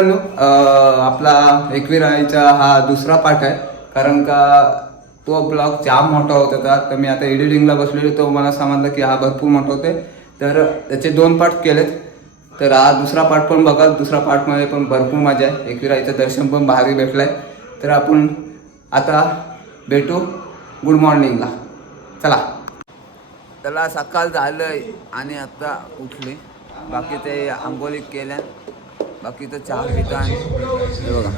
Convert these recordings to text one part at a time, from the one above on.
मित्रांनो आपला एकविराईचा हा दुसरा पार्ट आहे. कारण का तो ब्लॉग जाम मोठा होत होता. तर मी आता एडिटिंगला बसलेलो तो मला समजलं की हा भरपूर मोठा होते तर त्याचे दोन पार्ट केलेत. तर हा दुसरा पार्ट पण बघा. दुसरा पार्टमध्ये पण भरपूर मजा आहे. एकविराईचं दर्शन पण भारी भेटलंय. तर आपण आता भेटू गुड मॉर्निंगला चला. त्याला सकाळ झालंय आणि आता उठले. बाकी ते आंघोळी केल्या. बाकी तर चहा पिता हे बघा.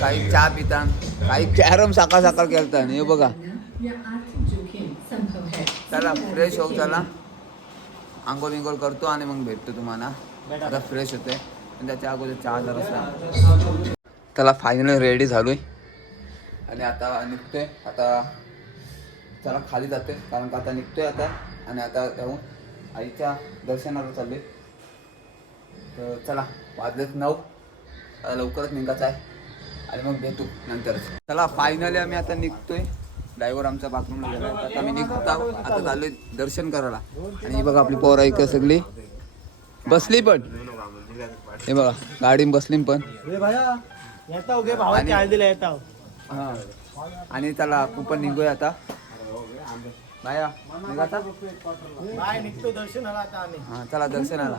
काही चहा पिता काही कॅरम साखर साखर केलता हे बघा. चला फ्रेश होऊ चला. आंघोळ विंघोळ करतो आणि मग भेटतो तुम्हाला. आता फ्रेश होते आणि त्याच्या अगोदर चहा जरासा. त्याला फायनली रेडी झालोय. आणि आता निघतोय. आता चला खाली जाते कारण का आता निघतोय आता. आणि आता जाऊन आईच्या दर्शनाला चालले तर चला वाजलेत नऊ. लवकरच निघायचं आहे. आणि मग भेटू नंतर चला फायनली आम्ही आता निघतोय. ड्रायव्हर आमचा बाथरूमला गेला आता मी निघतो. आता चाललोय दर्शन करायला. आणि ही बघा आपली पोर ऐक सगळी. बसली पण. हे बघा गाडी बसली पण. हा. आणि चला आपण पण निघूया आता. बाया निघतो दर्शनाला आता आम्ही. हा चला दर्शनाला.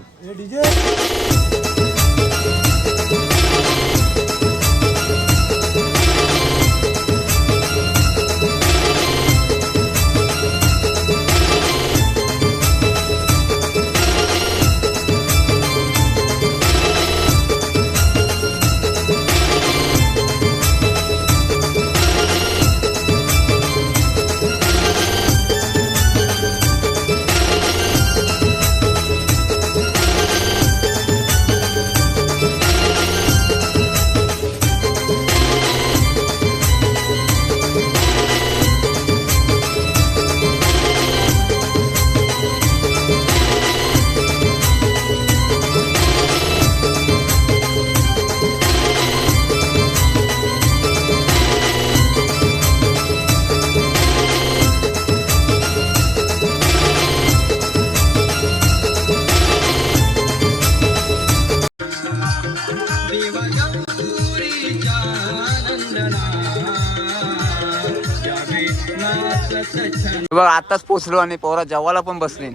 बघ आताच पोचलो आणि पोरा जेवायला पण बसले.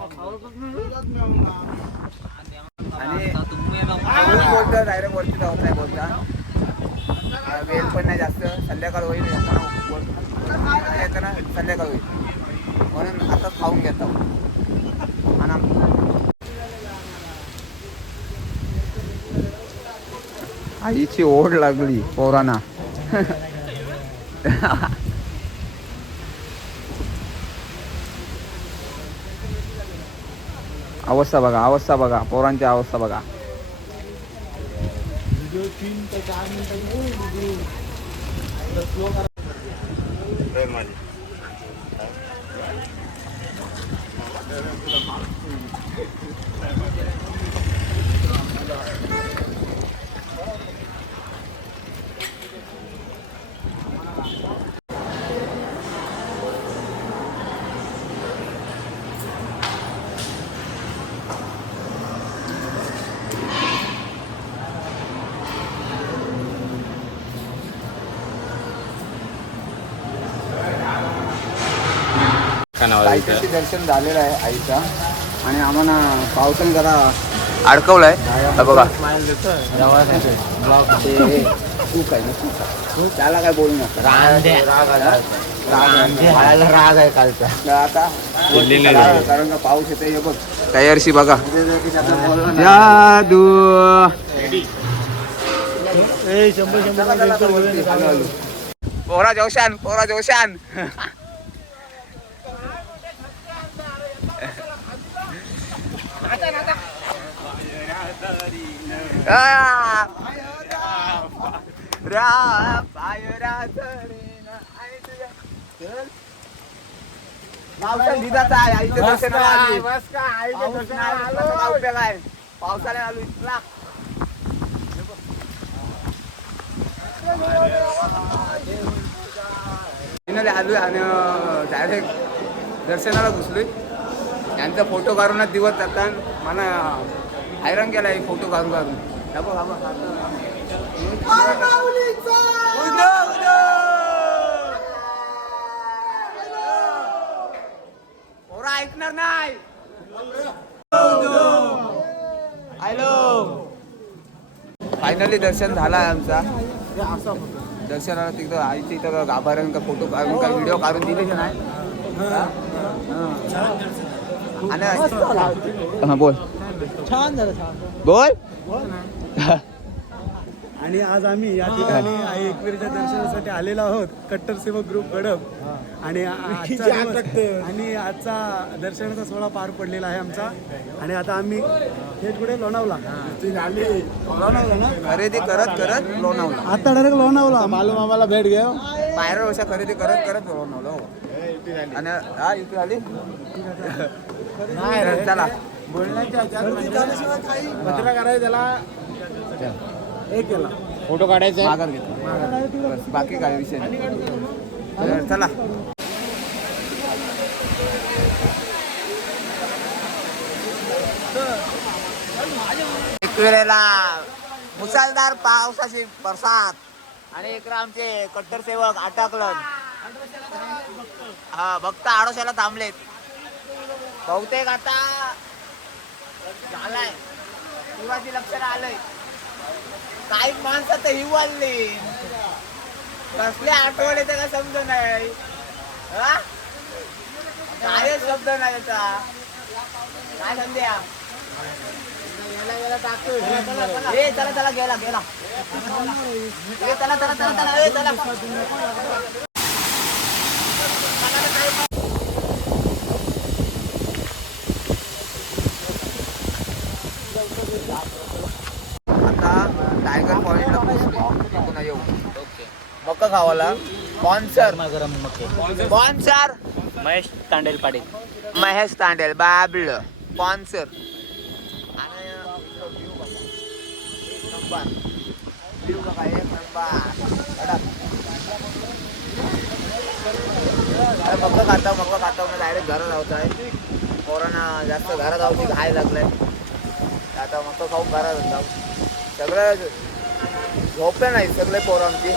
आणि बोलतो डायरेक्ट वरती जाऊन नाही बोलता वेळ पण नाही जास्त. संध्याकाळ होईल येताना बोल- येताना संध्याकाळ होईल. म्हणून आता खाऊन घेतो. आणि. आईची ओढ लागली पोरांना. अवस्था बघा अवस्था बघा पोरांची अवस्था बघा. आईचं दर्शन झालेलं आहे आईचा. आणि आम्हाला पावसाने जरा अडकवलाय. बघा. ते चूक आहे. ना चूक आहे. त्याला काय बोलू नका. राग आहे. राग आहे कालचा. आता कारण का पाऊस येते हे बघ. तयारशी बघा. जादू. पोरा जोशान पोरा जोशान आ! रा पायरा चढेना आई तुझ्या. चल. पावसाने भिजायचं आहे, आईच्या दर्शनाला आली. पाऊस नाही आला तर काय उपयोग आहे? पावसाने आलो इथला फायनली आणि डायरेक्ट दर्शनाला घुसलोय. यांचा फोटो काढूनच दिवस जातात. मला हैराण केलाय फोटो काढून काढून. ऐकणार नाही फायनली दर्शन झाला आमचा. दर्शनाला तिथं आईची इथं गाभाऱ्यानं का फोटो काढून का व्हिडिओ काढून दिले की नाही. आणि बोल. छान झालं बोल. आणि आज आम्ही या ठिकाणी आई एकविरीच्या दर्शनासाठी आलेलो आहोत. कट्टर सेवक ग्रुप गडप. आणि आजचा आणि आजचा दर्शनाचा सोहळा पार पडलेला आहे आमचा. आणि आता आम्ही थेट कुठे लोणावला. लोणावला ना? खरेदी करत करत लोणावला. आता डायरेक्ट लोणावला. मालूम आम्हाला भेट घ्या बाहेर वर्षा खरेदी करत करत लोणावला हो. आणि हा इथे आली चला. पत्र करायचं त्याला. केला. फोटो काढायचा? माघार घेतला. बस, बाकी काय विषय नाही. तर चला. मुसळधार पावसाची बरसात आणि इकडे आमचे कट्टर सेवक अटकलं हा भक्त आडोशाला थांबलेत. बहुतेक आता झालाय. पुराची लक्षणं आलंय. काही माणसं तर हिवालली कसले आठवण येते का समज नाही. काय शब्द नाही त्याचा. काय संध्या? ए चला चला गेला गेला हे चला चला चला चला. ए चला. खावाला sponsor sponsor Mahesh Tandel Patil. Mahesh Tandel Babal. Sponsor मक्का खाता मक्का खाता मग डायरेक्ट घरात जाऊत आहे कोरोना जास्त घरात जाऊची घाय लागलाय. आता मक्का खाऊन घरात जाऊ. सगळं झोपे नाही सगळे पोरं आमची.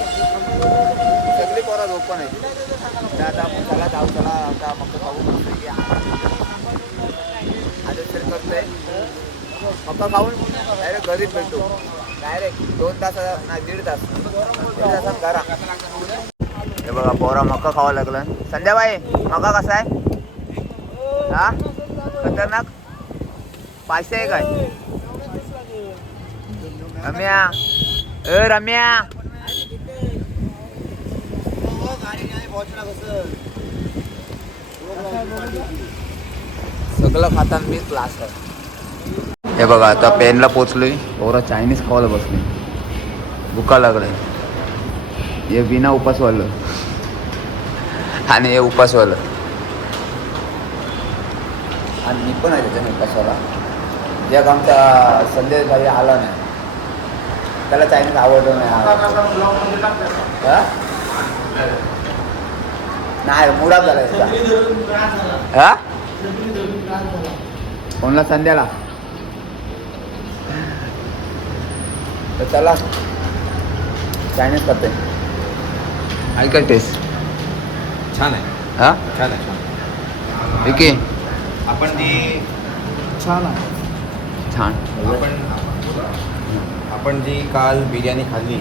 सगळी पोरं झोप नाही. आता आपण चला जाऊ चला आता मग खाऊ मस्त की करतोय. मका खाऊन डायरेक्ट घरी भेटू. डायरेक्ट दोन तास नाही दीड तास. दीड तासात घरा. हे बघा पोरा मका खावा लागलं. संध्याबाई मका कसा आहे? हा? खतरनाक? पाचशे आहे. काय रम्या. ए रम्या. सगळं खाताना मी क्लास आहे. हे बघा आता पेनला पोचलोय. पोरा चायनीज खावायला बसले. भुका लागलाय. हे बिना उपासवालं. आणि हे उपासवालं. आणि मी पण आहे त्याच्याने उपासवाला. एक आमचा संदेश भाई आला नाही. त्याला चायनीज आवडलं नाही. हा? नाही मुडाप झाला हा? कोणला संध्याला? तर चला. चायनीज करते ऐका टेस्ट छान आहे. हा? छान आहे छान ठीक आहे. आपण जी छान आहे. छान. आपण आपण जी काल बिर्याणी खाल्ली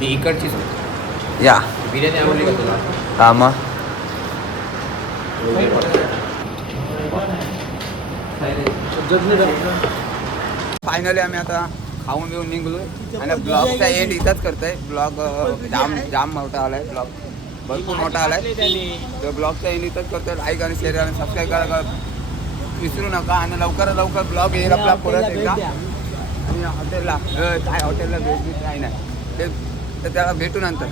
ती इकडचीच होती. या. बिर्याणी आवडली का तुला? हा मग? फायनली आम्ही आता खाऊन बिऊन निघलो आणि ब्लॉगचा एंड इथंच करतोय. ब्लॉग जाम जाम मोठा आलाय. ब्लॉग भरपूर मोठा आलाय. तर ब्लॉगचा एंड इथंच करतोय. लाईक आणि शेअर आणि सबस्क्राईब करायला विसरू नका. आणि लवकरात लवकर ब्लॉग येईल आपला परत एकदा. आणि हॉटेलला काय हॉटेलला भेट बीट नाही. ते तर त्याला भेटू नंतर.